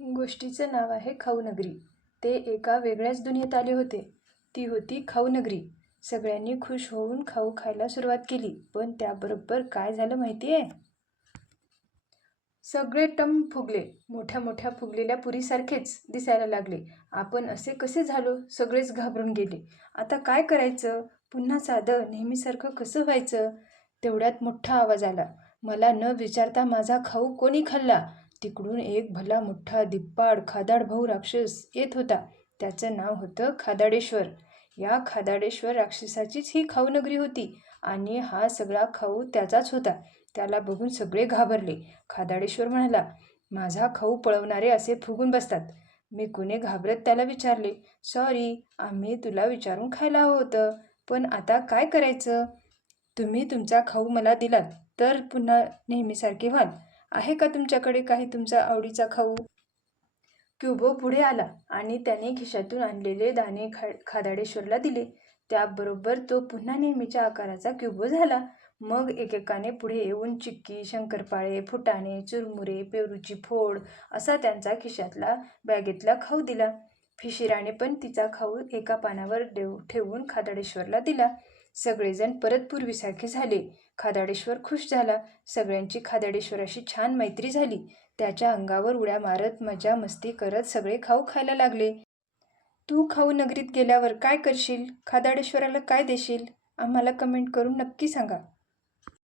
गोष्टीचं नाव आहे खाऊनगरी. ते एका वेगळ्याच दुनियेत आले होते. ती होती खाऊनगरी. सगळ्यांनी खुश होऊन खाऊ खायला सुरुवात केली. पण त्याबरोबर काय झालं माहिती आहे? सगळे टम फुगले. मोठ्या मोठ्या फुगलेल्या पुरीसारखेच दिसायला लागले. आपण असे कसे झालो? सगळेच घाबरून गेले. आता काय करायचं? पुन्हा साधं नेहमीसारखं कसं व्हायचं? तेवढ्यात मोठा आवाज आला. मला न विचारता माझा खाऊ कोणी खाल्ला? तिकडून एक भला मोठा धिप्पाड खादाड भाऊ राक्षस येत होता. त्याचं नाव होतं खादाडेश्वर. या खादाडेश्वर राक्षसाचीच ही खाऊनगरी होती आणि हा सगळा खाऊ त्याचाच होता. त्याला बघून सगळे घाबरले. खादाडेश्वर म्हणाला, माझा खाऊ पळवणारे असे फुगून बसतात. मी कुणी घाबरत त्याला विचारले, सॉरी, आम्ही तुला विचारून खायला हवं होतं. पण आता काय करायचं? तुम्ही तुमचा खाऊ मला दिलात तर पुन्हा नेहमीसारखे व्हाल. आहे का तुमच्याकडे काही तुमचा आवडीचा खाऊ? क्युबो पुढे आला आणि त्याने खिशातून आणलेले दाणे खादाडेश्वरला दिले. त्याबरोबर तो पुन्हा नेहमीच्या आकाराचा क्युबो झाला. मग एकेकाने पुढे येऊन चिक्की, शंकरपाळे, फुटाणे, चुरमुरे, पेरूची फोड असा त्यांचा खिशातला बॅगेतला खाऊ दिला. फिशिराने पण तिचा खाऊ एका पानावर ठेवून खादाडेश्वरला दिला. सगळेजण परत पूर्वीसारखे झाले. खादाडेश्वर खुश झाला. सगळ्यांची खादाडेश्वराशी छान मैत्री झाली. त्याच्या अंगावर उड्या मारत मजा मस्ती करत सगळे खाऊ खायला लागले. तू खाऊ नगरीत गेल्यावर काय करशील? खादाडेश्वराला काय देशील? आम्हाला कमेंट करून नक्की सांगा.